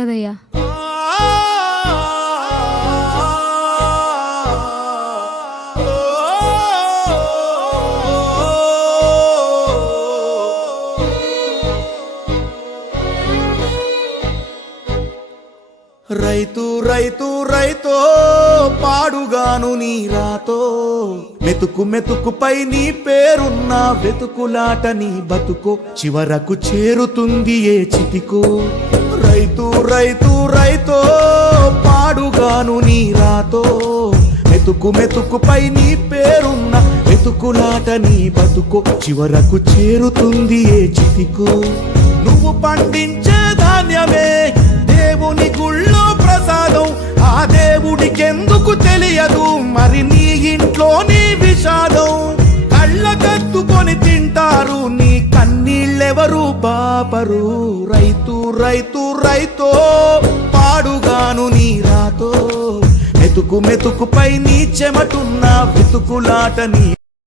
కదయ్యా. రైతు రైతు రైతో పాడుగాను నీ రాతో, మెతుకు మెతుకుపై నీ పేరున్న వెతుకులాట నీ బతుకో, చివరకు చేరుతుంది ఏ చితికో. రైతు రైతు రైతో పాడుగాను నీ రాతో, మెతుకు మెతుకుపై నీ పేరున్న వెతుకులాట నీ బతుకో, చివరకు చేరుతుంది ఏ చితికో. నువ్వు పండించే ధాన్యమే దేవుని గుళ్ళో ప్రసాదం, ఆ దేవుడికెందుకు తెలియదు మరి నీ ఇంట్లో నీ విషాదం. కళ్ళకత్తుకొని తింటారు నీ కన్నీళ్ళెవరు బాపరు. రైతు రైతు రైతో పాడుగాను నీ రాతో, మెతుకు మెతుకుపై నీ చెమటున్న వెతుకులాట నీ